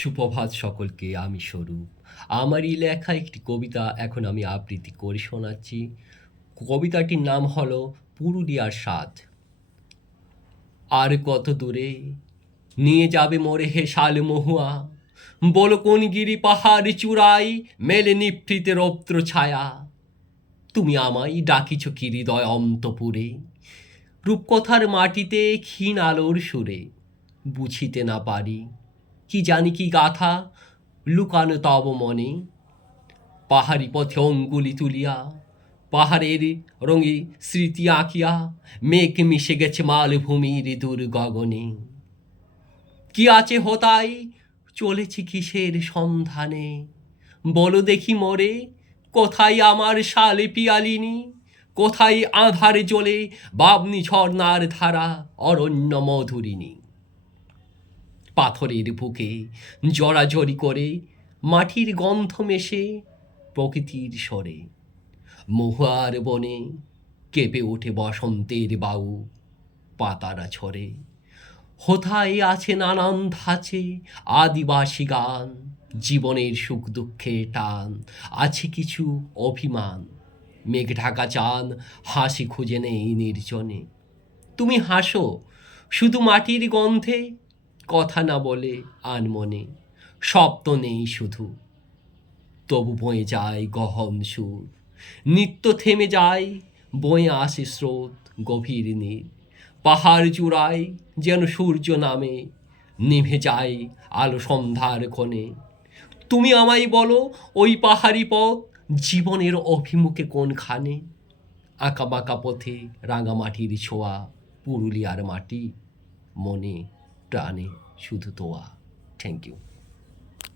সুপ্রভাত সকলকে, আমি স্বরূপ। আমারই লেখা একটি কবিতা এখন আমি আবৃত্তি করে শোনাচ্ছি। কবিতাটির নাম হলো পুরুলিয়ার স্বাদ। আর কত দূরে নিয়ে যাবে মোরে হে শাল মহুয়া, বলো কোন গিরি পাহাড় চূড়ায় মেলে নিভৃতে রৌদ্র ছায়া। তুমি আমায় ডাকিছ কি হৃদয় অন্তপুরে, রূপকথার মাটিতে ক্ষীণ আলোর সুরে। বুঝিতে না পারি কি জানি কি গাথা লুকানো তব মনে। পাহাড়ি পথে অঙ্গুলি তুলিয়া পাহাড়ের রঙে স্মৃতি আঁকিয়া মেঘ মিশে গেছে মালভূমির দূর গগনে। কি আছে হোতাই চলেছি কিসের সন্ধানে, বলো দেখি মোরে কোথায় আমার শালে পিয়ালিনী, কোথায় আঁধারে জ্বলে বাবনি ঝর্ণার ধারা অরণ্য মধুরিণী। পাথরের বুকে জড়াজড়ি করে মাটির গন্ধ মেশে প্রকৃতির স্বরে। মহুয়ার বনে কেঁপে ওঠে বসন্তের বাউ, পাতারা ঝরে। হোথায় আছে নানান ধাঁচে আদিবাসী গান, জীবনের সুখ দুঃখের টান, আছে কিছু অভিমান। মেঘ ঢাকা চান হাসি খুঁজে নেই নির্জনে। তুমি হাসো শুধু মাটির গন্ধে, কথা না বলে আনমনে। শব্দ নেই শুধু, তবু বয়ে যায় গহন সুর। নিত্য থেমে যায়, বয়ে আসে স্রোত গভীর নীল। পাহাড় চূড়ায় যেন সূর্য নামে, নিভে যায় আলো সন্ধ্যার ক্ষণে। তুমি আমায় বলো ওই পাহাড়ি পথ জীবনের অভিমুখে কোনখানে। আঁকা বাঁকা পথে রাঙামাটির ছোঁয়া, পুরুলিয়ার মাটি, মনে প্রাণে শুধু তোয়া। Thank you.